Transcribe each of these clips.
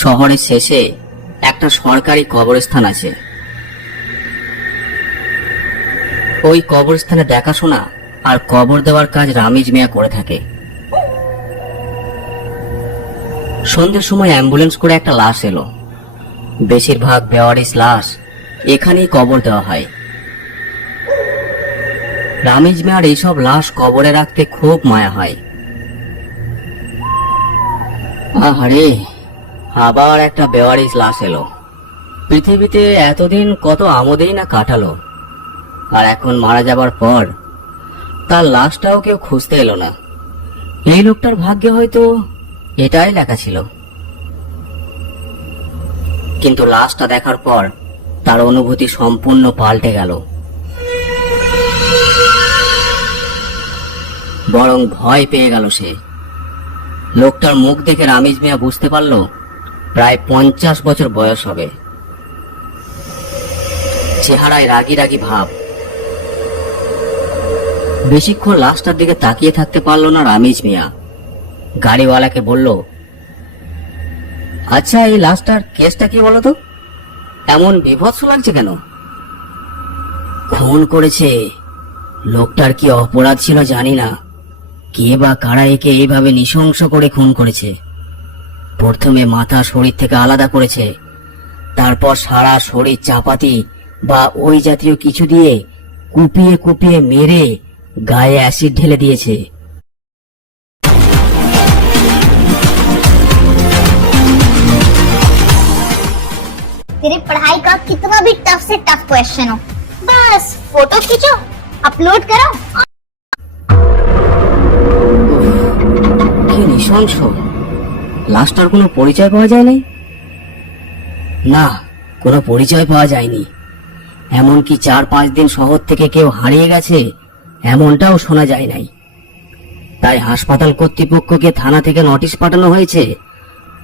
শহরের শেষে একটা সরকারি কবরস্থান আছে। ওই কবরস্থানে দেখাশোনা আর কবর দেওয়ার কাজ রামিজ মিয়া করে থাকে। সন্ধ্যের সময় অ্যাম্বুলেন্স করে একটা লাশ এলো। বেশিরভাগ বেওয়ারিশ লাশ এখানেই কবর দেওয়া হয়। রামিজ মিয়ার এইসব লাশ কবরে রাখতে খুব মায়া হয়। আহারে, আবার একটা বেওয়ারিশ লাশ এলো। পৃথিবীতে এতদিন কত আমোদেই না কাটালো, আর এখন মারা যাবার পর তার লাশটাও কেউ খুঁজতে এলো না। এই লোকটার ভাগ্যে হয়তো এটাই লেখা ছিল। কিন্তু লাশটা দেখার পর তার অনুভূতি সম্পূর্ণ পাল্টে গেল। বরং ভয় পেয়ে গেল সে। লোকটার মুখ দেখে রামিজ মিয়া বুঝতে পারল প্রায় 50 বছর বয়স হবে। চেহারায় রাগী রাগী ভাব। বেশিক্ষণ লাশটার দিকে তাকিয়ে থাকতে পারল না রামিজ মিয়া। গাড়িওয়ালাকে বলল, আচ্ছা, এই লাশটার কেসটা কি বলতো? এমন বিভৎস লাগছে কেন? খুন করেছে। লোকটার কি অপরাধ ছিল জানি না, কে বা কারা একে এইভাবে নৃশংস করে খুন করেছে। প্রথমে মাথা শরীর থেকে আলাদা করেছে, তারপর সারা শরীর চাপাতি বা ওই জাতীয় কিছু দিয়ে কুপিয়ে কুপিয়ে মেরে গায়ে অ্যাসিড ঢেলে দিয়েছে। तेरी पढ़ाई का कितना भी टफ से टफ क्वेश्चन हो, बस फोटो खींचो, अपलोड करो। কি নৃশংস! লাশটার কোনো পরিচয় পাওয়া যায় নাই? না, কোনো পরিচয় পাওয়া যায়নি। এমনকি 4-5 দিন শহর থেকে কেউ হারিয়ে গেছে এমনটাও শোনা যায় নাই। তাই হাসপাতাল কর্তৃপক্ষকে থানা থেকে নোটিশ পাঠানো হয়েছে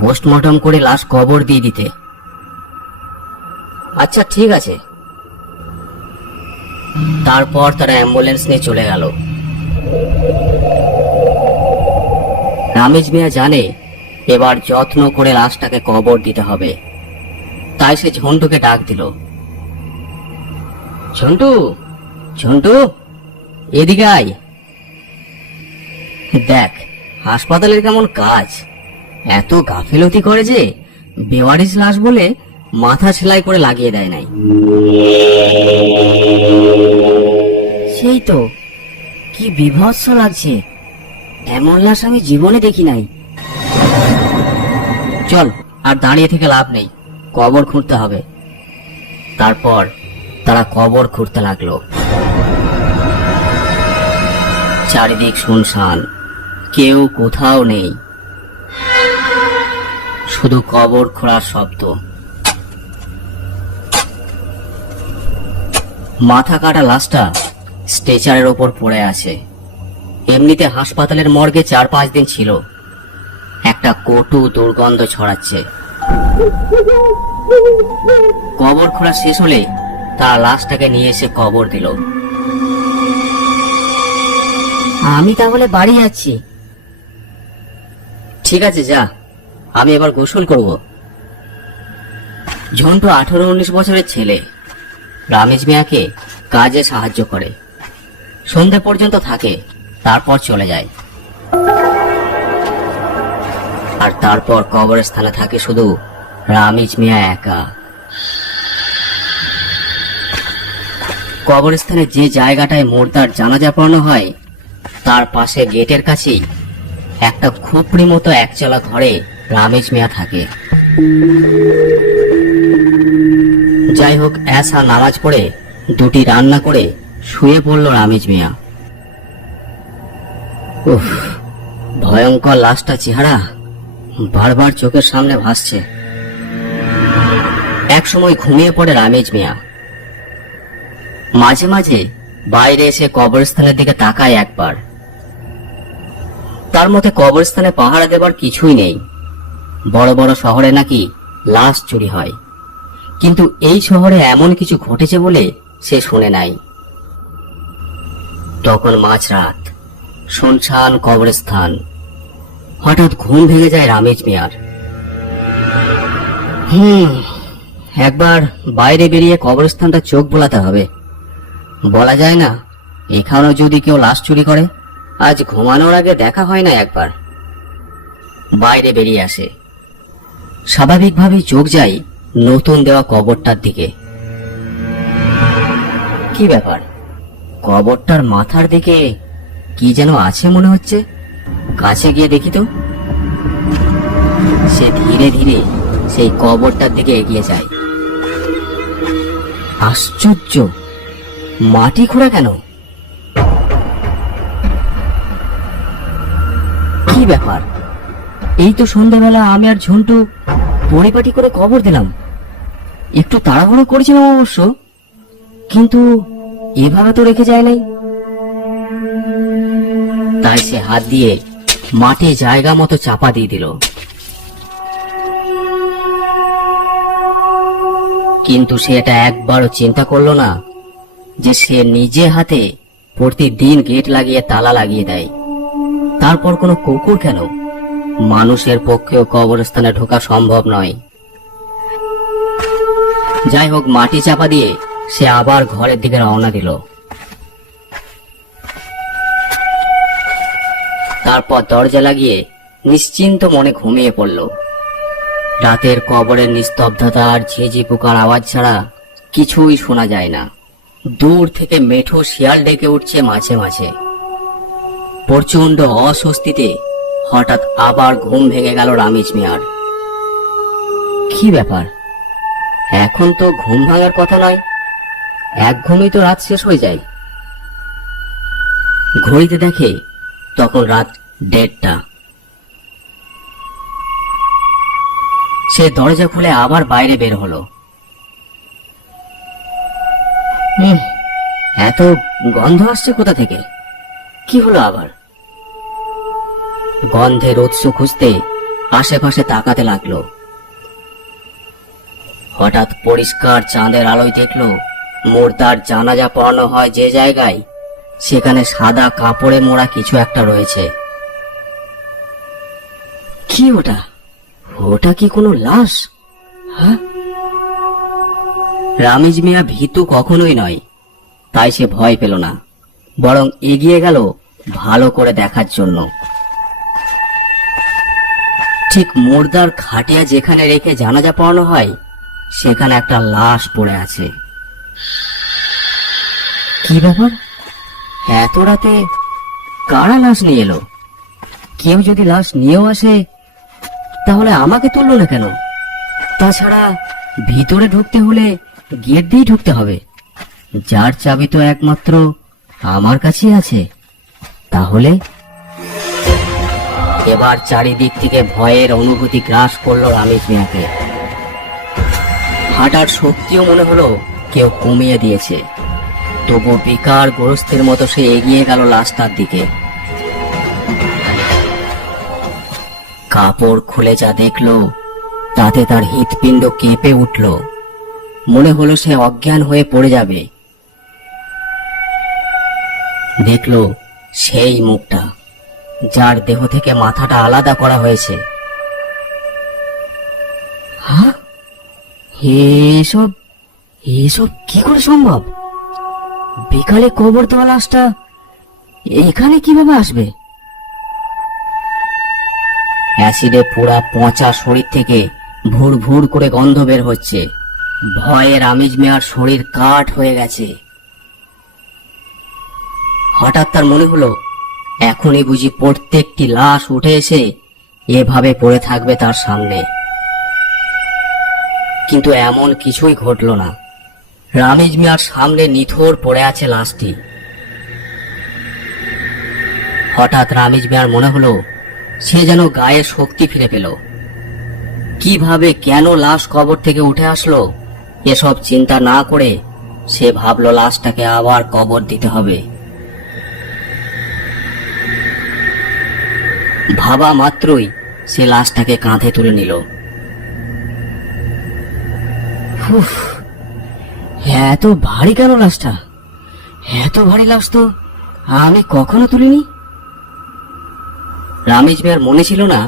পোস্টমর্টম করে লাশ কবর দিয়ে দিতে। আচ্ছা, ঠিক আছে। তারপর তারা অ্যাম্বুলেন্স নিয়ে চলে গেল। রামিজ মিয়া জানে এবার যত্ন করে লাশটাকে কবর দিতে হবে। তাই সে ঝন্টুকে ডাক দিল। ঝন্টু, ঝন্টু, এদিকে আয়। দেখ হাসপাতালের কেমন কাজ, এত গাফিলতি করে যে বেওয়ারিশ লাশ বলে মাথা সেলাই করে লাগিয়ে দেয় নাই। সেই তো, কি বিভৎস লাগছে। এমন লাশ আমি জীবনে দেখি নাই। চল, আর দাঁড়িয়ে থেকে লাভ নেই, কবর খুঁড়তে হবে। তারপর তারা কবর খুঁড়তে লাগলো। চারিদিক শুনশান, কেউ কোথাও নেই, শুধু কবর খোঁড়ার শব্দ। মাথা কাটা লাশটা স্ট্রেচারের ওপর পড়ে আছে। এমনিতে হাসপাতালের মর্গে 4-5 দিন ছিল। একটা কটু দুর্গন্ধ ছড়াচ্ছে। কবর খোঁড়া শেষ হলে তারা লাশটাকে নিয়ে এসে কবর দিল। আমি তাহলে বাড়ি যাচ্ছি। ঠিক আছে, যা, আমি এবার গোসল করব। ঝন্টু 18-19 বছরের ছেলে। রামিজ মিয়াকে কাজে সাহায্য করে, সন্ধে পর্যন্ত থাকে, তারপর চলে যায়। আর তারপর কবরস্থানে থাকে শুধু রামিজ মিয়া একা। কবরস্থানে যে জায়গাটায় মুর্দার জানাজা পড়ানো হয় তার পাশে গেটের কাছেই একটা খুপড়ি মতো একচালা ঘরে রামিজ মিয়া থাকে। যাই হোক, এসা নামাজ পড়ে 2টি রান্না করে শুয়ে পড়ল রামিজ মিয়া। উফ, ভয়ঙ্কর লাশটা চেহারা বারবার চোখের সামনে ভাসছে। এক সময় ঘুমিয়ে পড়ে রামিজ মিয়া। মাঝে মাঝে বাইরে এসে কবরস্থানের দিকে তাকায় একবার। তার মতে কবরস্থানে পাহারা দেবার কিছুই নেই। বড় বড় শহরে নাকি লাশ চুরি হয়, কিন্তু এই শহরে এমন কিছু ঘটেছে বলে সে শুনে নাই। তখন মাঝরাত, শুনশান কবরস্থান। হঠাৎ ঘুম ভেঙে যায় রামিজ মিয়ার। একবার বাইরে বেরিয়ে কবরস্থানটা চোখ বোলাতে হবে। বলা যায় না, এখানেও যদি কেউ লাশ চুরি করে। আজ ঘুমানোর আগে দেখা হয় না একবার। বাইরে বেরিয়ে আসে। স্বাভাবিকভাবেই চোখ যায় নতুন দেওয়া কবরটার দিকে। কি ব্যাপার, কবরটার মাথার দিকে কি যেন আছে মনে হচ্ছে। কাছে গিয়ে দেখি তো। সে ধীরে ধীরে সেই কবরটার দিকে এগিয়ে যায়। আশ্চর্য, মাটি খোঁড়া কেন? কি ব্যাপার, এই তো সন্ধ্যাবেলা আমি আর ঝন্টু পরিপাটি করে কবর দিলাম। একটু তাড়াহুড়ো করেছিলাম অবশ্য, কিন্তু এভাবে তো রেখে যায় নাই। তাই সে হাত দিয়ে মাটি জায়গা মতো চাপা দিয়ে দিল। কিন্তু সে এটা একবারও চিন্তা করলো না যে সে নিজে হাতে প্রতিদিন গেট লাগিয়ে তালা লাগিয়ে দেয়। তারপর কোনো কুকুর কেন, মানুষের পক্ষেও কবরস্থানে ঢোকা সম্ভব নয়। যাই হোক, মাটি চাপা দিয়ে সে আবার ঘরের দিকে রওনা দিল। তারপর দরজা লাগিয়ে নিশ্চিন্ত মনে ঘুমিয়ে পড়ল। রাতের কবরের নিস্তব্ধতা আর ঝিঝি পোকার আওয়াজ ছাড়া কিছুই শোনা যায় না। দূর থেকে মেঠো শিয়াল ডেকে উঠছে মাঝে মাঝে। প্রচন্ড অস্বস্তিতে হঠাৎ আবার ঘুম ভেঙে গেল রামিজ মিয়ার। কি ব্যাপার, এখন তো ঘুম ভাঙার কথা নয়, এক ঘুমেই তো রাত শেষ হয়ে যায়। ঘড়িতে দেখে তখন রাত 1:30। সে দরজা খুলে আবার বাইরে বের হলো। এত গন্ধ আসছে কোথা থেকে? কি হলো আবার? গন্ধের উৎস খুঁজতে আশেপাশে তাকাতে লাগলো। হঠাৎ পরিষ্কার চাঁদের আলোয় দেখলো মুর্দার জানাজা পড়ানো হয় যে জায়গায়, সেখানে সাদা কাপড়ে মোড়া কিছু একটা রয়েছে। কি ওটা? ওটা কি কোনো লাশ? হ্যাঁ, রামিজ মিয়া ভীতু কখনোই নয়, তাই সে ভয় পেল না, বরং এগিয়ে গেল ভালো করে দেখার জন্য। ঠিক মুর্দার খাটিয়া যেখানে রেখে জানাজা পড়ানো হয়, সেখানে একটা লাশ পড়ে আছে। কি ব্যাপার, এত রাতে কারা লাশ নিয়ে এলো? কেউ যদি লাশ নিয়েও আসে তাহলে আমাকে তুললো না কেন? তাছাড়া ভিতরে ঢুকতে হলে গেট দিয়ে ঢুকতে হবে, যার চাবি তো একমাত্র আমার কাছেই আছে। তাহলে এবার চারিদিক থেকে ভয়ের অনুভূতি গ্রাস করলো রামিজ মিয়াকে। হাঁটার শক্তিও মনে হলো কেউ কমিয়ে দিয়েছে। তবু বেকার গোরস্তের মতো সে এগিয়ে গেল লাশটার দিকে। কাপড় খুলে যা দেখলো তাতে তার হৃৎপিণ্ড কেঁপে উঠল। মনে হলো সে অজ্ঞান হয়ে পড়ে যাবে। দেখলো সেই মুখটা, যার দেহ থেকে মাথাটা আলাদা করা হয়েছে। হ্যাঁ, এসব এসব কি করে সম্ভব? বিকালে কবর দেওয়া লাশটা এখানে কিভাবে আসবে? অ্যাসিডে পুরা পচা শরীর থেকে ভুর ভুর করে গন্ধ বের হচ্ছে। ভয়ে রামিজ মিয়ার শরীর কাঠ হয়ে গেছে। হঠাৎ তার মনে হলো এখনই বুঝি প্রত্যেকটি লাশ উঠে এসে এভাবে পড়ে থাকবে তার সামনে। কিন্তু এমন কিছুই ঘটল না। রামিজ মিয়ার সামনে নিথর পড়ে আছে লাশটি। হঠাৎ রামিজ মিয়ার মনে হলো সে যেন গায়ে শক্তি ফিরে পেল। কিভাবে কেন লাশ কবর থেকে উঠে আসলো এসব চিন্তা না করে সে ভাবলো লাশটাকে আবার কবর দিতে হবে। ভাবা মাত্রই সে লাশটাকে কাঁধে তুলে নিল। এত ভারী কেন লাশটা? এত ভারী লাশ তো আমি কখনো তুলিনি। রামিজ মিয়ার মনে ছিল না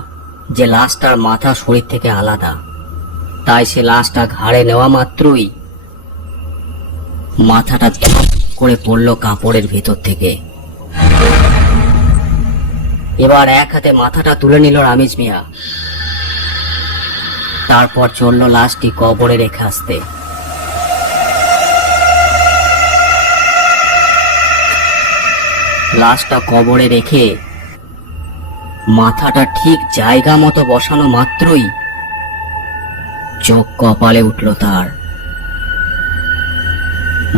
যে লাশটার মাথা শরীর থেকে আলাদা। তাই সে লাশটা ঘাড়ে নেওয়া মাত্রই মাথাটা ধপ করে পড়ল কাপড়ের ভেতর থেকে। এবার এক হাতে মাথাটা তুলে নিল রামিজ মিয়া, তারপর চলল লাশটি কবরে রেখে আসতে। লাশটা কবরে রেখে মাথাটা ঠিক জায়গা মতো বসানো মাত্রই চোখ কপালে উঠল তার।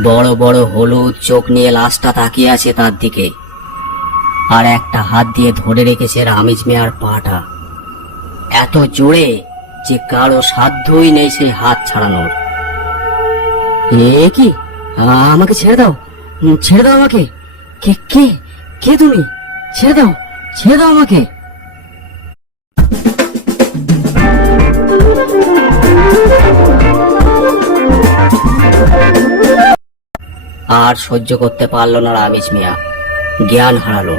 বড় বড় হলুদ চোখ নিয়ে লাশটা তাকিয়ে আছে তার দিকে, আর একটা হাত দিয়ে ধরে রেখেছে রামিজ মিয়ার পাটা, এত জোরে যে কারো সাধ্যই নেই সেই হাত ছাড়ানোর। এ কি, আমাকে ছেড়ে দাও, ছেড়ে দাও আমাকে। কে কে কে তুমি? ছেড়ে দাও, ছেড়ে দাও আমাকে। আর সহ্য করতে পারল না রামিজ মিয়া, জ্ঞান হারালো।